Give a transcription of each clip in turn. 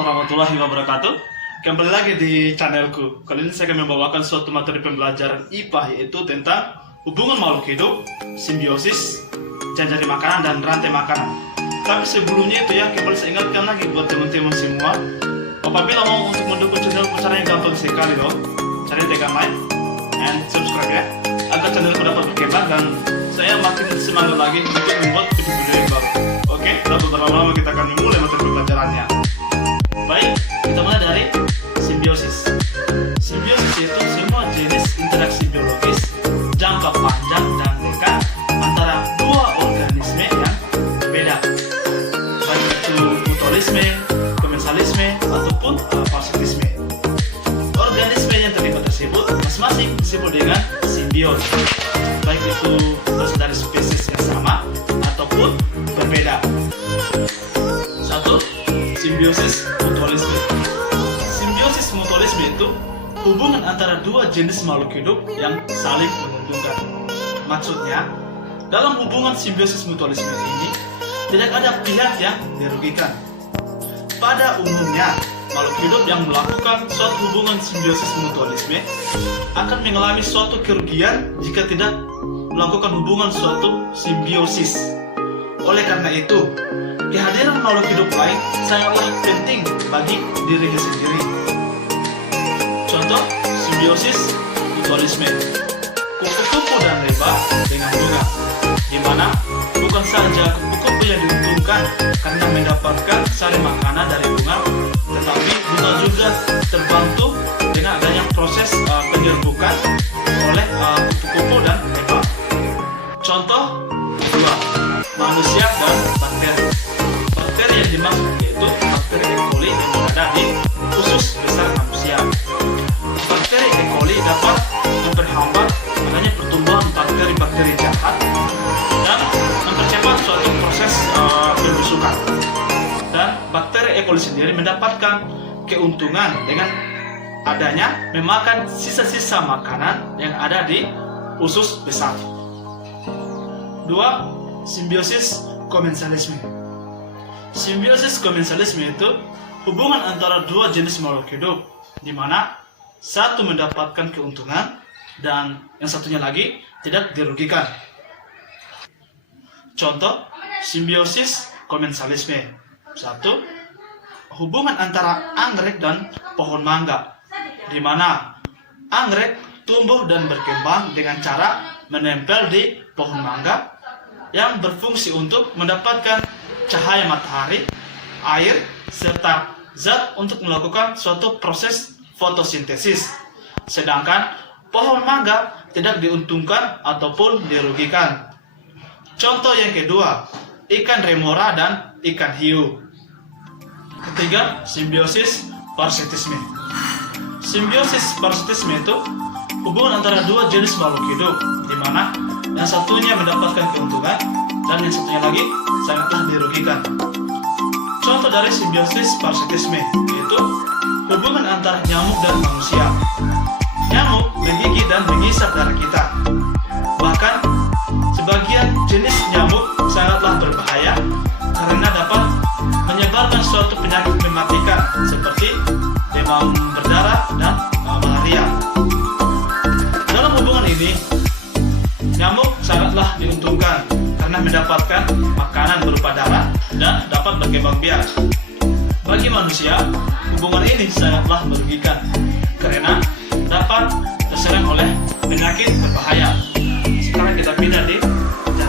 warahmatullahi wabarakatuh. Kembali lagi di channelku. Kali ini saya akan membawakan suatu materi pembelajaran IPA, yaitu tentang hubungan makhluk hidup, simbiosis, jari makanan, dan rantai makanan. Tapi sebelumnya itu ya, kembali saya ingatkan lagi buat teman-teman semua, apabila mau untuk mendukung channelku, caranya gampang sekali loh. Caranya tekan like and subscribe ya, agar channelku dapat berkembang dan saya makin semangat lagi untuk membuat video-video yang baru. Oke, tanpa berlama-lama kita akan memulai materi pembelajarannya. Baik, kita mulai dari simbiosis. Simbiosis itu semua jenis interaksi biologis jangka panjang dan dekat antara dua organisme yang berbeda, baik itu mutualisme, komensalisme, ataupun parasitisme. Organisme yang terlibat tersebut masing-masing disebut dengan simbiot, baik itu berasal dari spesies yang sama ataupun berbeda. Satu, simbiosis mutualisme. Simbiosis mutualisme itu hubungan antara dua jenis makhluk hidup yang saling menguntungkan. Maksudnya, dalam hubungan simbiosis mutualisme ini tidak ada pihak yang dirugikan. Pada umumnya, makhluk hidup yang melakukan suatu hubungan simbiosis mutualisme akan mengalami suatu kerugian jika tidak melakukan hubungan suatu simbiosis. Oleh karena itu, kehadiran makhluk hidup lain sangatlah penting bagi dirinya sendiri. Contoh simbiosis mutualisme, kupu-kupu dan lebah dengan bunga, di mana bukan saja kupu-kupu yang diuntungkan karena mendapatkan sari makanan dari bunga, tetapi bunga juga terbantu dengan adanya proses penyerbukan oleh kupu-kupu dan lebah. Contoh kedua, manusia dan bakteri. Bakteri yang dimaksud yaitu bakteri E. coli yang berada di usus besar manusia. Bakteri E. coli dapat memperhambat adanya pertumbuhan bakteri-bakteri jahat dan mempercepat suatu proses pembusukan. Dan bakteri E. coli sendiri mendapatkan keuntungan dengan adanya memakan sisa-sisa makanan yang ada di usus besar. Dua, simbiosis komensalisme. Simbiosis komensalisme itu hubungan antara dua jenis makhluk hidup, di mana satu mendapatkan keuntungan dan yang satunya lagi tidak dirugikan. Contoh simbiosis komensalisme. Satu, hubungan antara anggrek dan pohon mangga, di mana anggrek tumbuh dan berkembang dengan cara menempel di pohon mangga yang berfungsi untuk mendapatkan cahaya matahari, air, serta zat untuk melakukan suatu proses fotosintesis. Sedangkan pohon mangga tidak diuntungkan ataupun dirugikan. Contoh yang kedua, ikan remora dan ikan hiu. Ketiga, simbiosis parasitisme. Simbiosis parasitisme itu hubungan antara dua jenis makhluk hidup, di mana yang satunya mendapatkan keuntungan dan yang satunya lagi sangatlah dirugikan. Contoh dari simbiosis parasitisme yaitu hubungan antara nyamuk dan manusia. Nyamuk menggigit dan mengisap darah kita. Bahkan sebagian jenis nyamuk sangatlah berbahaya karena dapat menyebarkan suatu penyakit mematikan seperti demam berdarah dan malaria. Dalam hubungan ini, nyamuk sangatlah diuntungkan karena mendapatkan makanan berupa darah dan dapat berkembang biak. Bagi manusia, hubungan ini sangatlah merugikan karena dapat terserang oleh penyakit berbahaya. Sekarang kita pindah di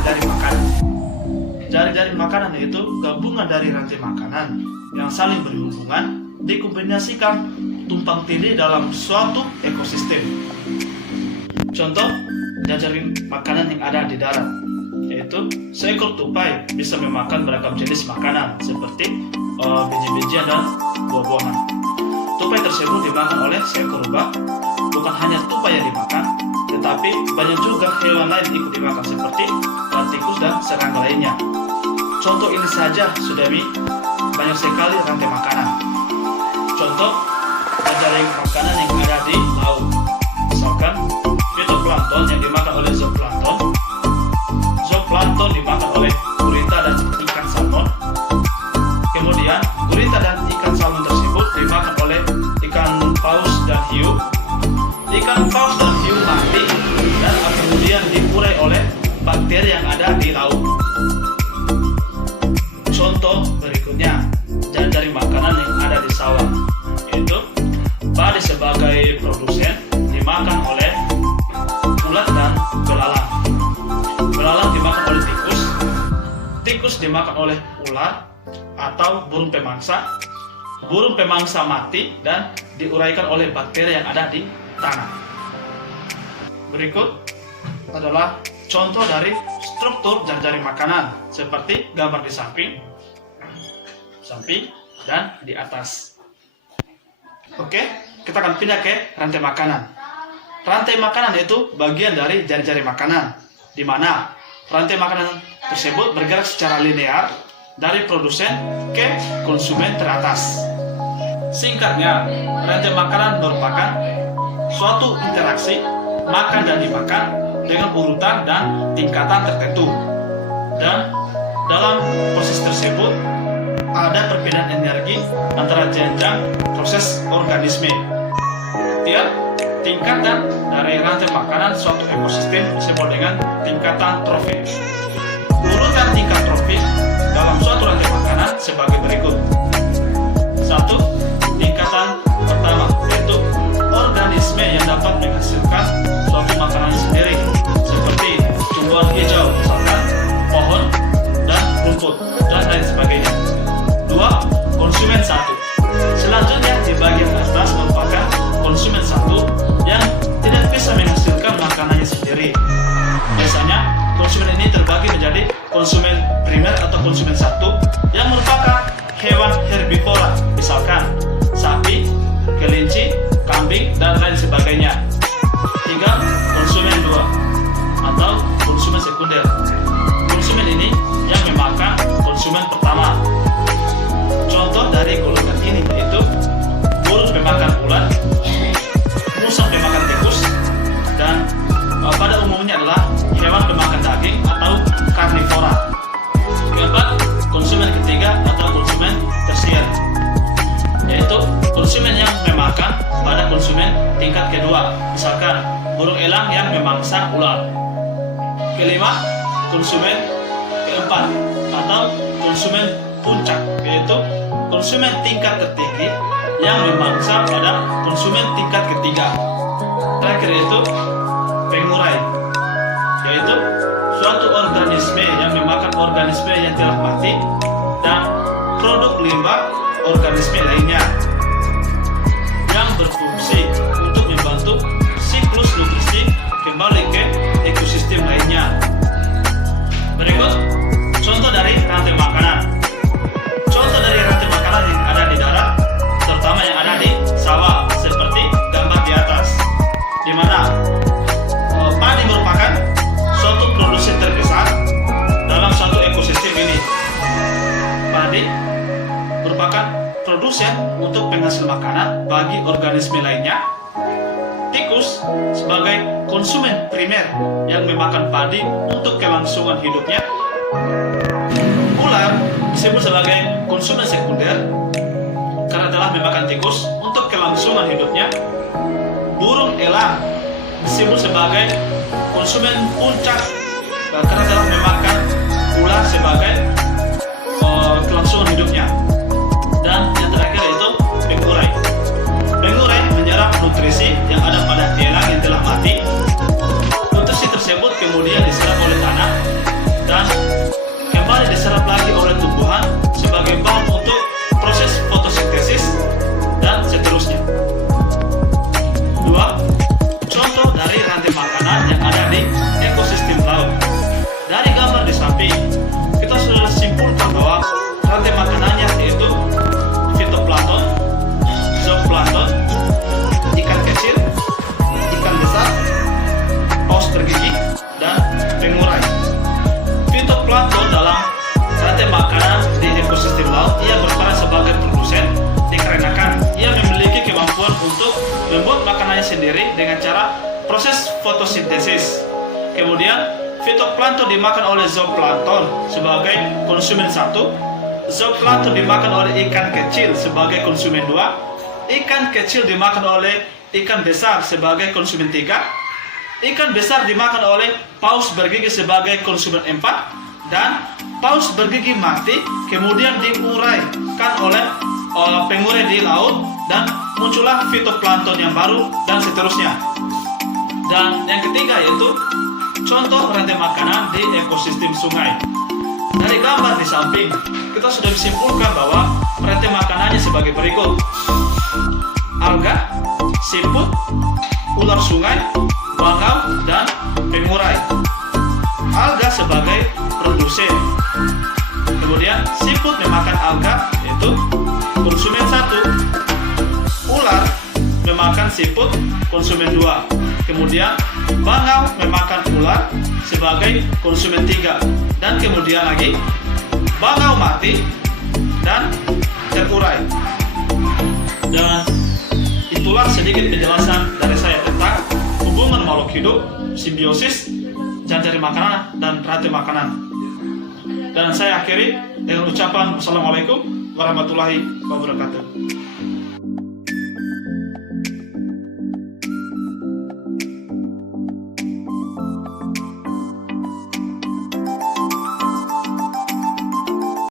jari makanan. Jari-jari makanan yaitu gabungan dari rantai makanan yang saling berhubungan dikombinasikan tumpang tindih dalam suatu ekosistem. Contoh jari makanan yang ada di darat, yaitu seekor tupai bisa memakan beragam jenis makanan seperti biji-bijian dan buah-buahan. Tupai tersebut dimakan oleh seekor rubah. Bukan hanya tupai yang dimakan, tetapi banyak juga hewan lain ikut dimakan seperti tikus dan serangga lainnya. Contoh ini saja Sudami, banyak sekali rantai makanan. Contoh jari makanan yang ada di laut, misalkan fitoplankton yang dimakan oleh zooplankton. Zooplankton dimakan oleh gurita dan ikan salmon. Kemudian gurita dan ikan salmon tersebut lepas dalam hiu mati dan kemudian diurai oleh bakteri yang ada di laut. Contoh berikutnya, dari makanan yang ada di sawah, yaitu padi sebagai produsen dimakan oleh ulat dan belalang. Belalang dimakan oleh tikus, tikus dimakan oleh ular atau burung pemangsa. Burung pemangsa mati dan diuraikan oleh bakteri yang ada di tanah. Berikut adalah contoh dari struktur jaring makanan seperti gambar di samping dan di atas. Oke, kita akan pindah ke rantai makanan. Rantai makanan itu bagian dari jaring makanan, di mana rantai makanan tersebut bergerak secara linear dari produsen ke konsumen teratas. Singkatnya, rantai makanan merupakan suatu interaksi makan dan dimakan dengan urutan dan tingkatan tertentu. Dan dalam proses tersebut ada perbedaan energi antara jenjang proses organisme. Tiap tingkatan dari rantai makanan suatu ekosistem disebut dengan tingkatan trofik. Urutan tingkat trofik dalam suatu rantai makanan sebagai berikut. 1. Tingkatan pertama, yaitu organisme yang dapat menghasilkan suatu makanan sendiri, seperti tumbuhan hijau, misalkan pohon dan rumput dan lain sebagainya. 2. Konsumen 1. Selanjutnya di bagian atas merupakan konsumen 1 yang tidak bisa menghasilkan makanannya sendiri. Biasanya konsumen ini terbagi menjadi konsumen primer atau konsumen 1 yang merupakan hewan herbivora, misalkan sapi, kelinci, kambing, dan lain sebagainya. 3. Konsumen 2 atau konsumen sekunder. Konsumen ini yang memakan konsumen pertama. Contoh dari golongan ini yaitu burung pemakan ulat, musang pemakan tikus, dan pada umumnya adalah hewan pemakan daging atau karnivora. Keempat, konsumen ketiga atau konsumen tersier, yaitu konsumen yang memakan pada konsumen tingkat kedua, misalkan burung elang yang memangsa ular. Kelima, konsumen keempat atau konsumen puncak, yaitu konsumen tingkat tertinggi yang memangsa pada konsumen tingkat ketiga. Terakhir yaitu pengurai, yaitu suatu organisme yang memakan organisme yang telah mati dan produk limbah organisme lainnya yang berfungsi untuk membantu siklus nutrisi kembali ke ekosistem lainnya. Berikut contoh dari rantai makanan. Contoh dari rantai makanan yang ada di darat, terutama yang ada di sawah, seperti gambar di atas, di mana padi merupakan suatu produksi terbesar dalam suatu ekosistem ini. Padi merupakan produsen untuk penghasil makanan bagi organisme lainnya. Tikus sebagai konsumen primer yang memakan padi untuk kelangsungan hidupnya. Ular disebut sebagai konsumen sekunder karena telah memakan tikus untuk kelangsungan hidupnya. Burung elang disebut sebagai konsumen puncak karena telah memakan ular sebagai kelangsungan hidupnya. Dan yang terakhir yaitu pengurai. Pengurai menyerap nutrisi yang ada pada elang yang telah mati. Nutrisi tersebut kemudian diserap oleh tanah dan kembali diserap lagi oleh tumbuhan sebagai bahan untuk proses fotosintesis dan seterusnya. 2. Contoh dari rantai makanan yang ada di ekosistem laut. Dari gambar di samping, kita sudah simpulkan bahwa rantai makanannya yaitu fitoplankton, zooplankton, ikan kecil, ikan besar, paus bergigi, dan pengurai. Fitoplankton dalam rantai makanan di ekosistem laut, ia berperan sebagai produsen dikarenakan ia memiliki kemampuan untuk membuat makanannya sendiri dengan cara proses fotosintesis. Kemudian fitoplankton dimakan oleh zooplankton sebagai konsumen 1. Zooplankton dimakan oleh ikan kecil sebagai konsumen 2. Ikan kecil dimakan oleh ikan besar sebagai konsumen 3, ikan besar dimakan oleh paus bergigi sebagai konsumen 4, dan paus bergigi mati kemudian diuraikan oleh pengurai di laut dan muncullah fitoplankton yang baru dan seterusnya. Dan yang ketiga yaitu contoh rantai makanan di ekosistem sungai. Dari gambar di samping kita sudah disimpulkan bahwa rantai makanannya sebagai berikut: alga, siput, ular sungai, bangau, dan pengurai. Alga sebagai produsen, kemudian siput memakan alga yaitu konsumen 1, ular memakan siput konsumen 2, kemudian bangau memakan ular sebagai konsumen 3, dan kemudian lagi bangau mati dan terurai. Dan itulah sedikit penjelasan dari saya tentang hubungan makhluk hidup, simbiosis, cari makanan, dan rantai makanan. Dan saya akhiri dengan ucapan wassalamualaikum warahmatullahi wabarakatuh.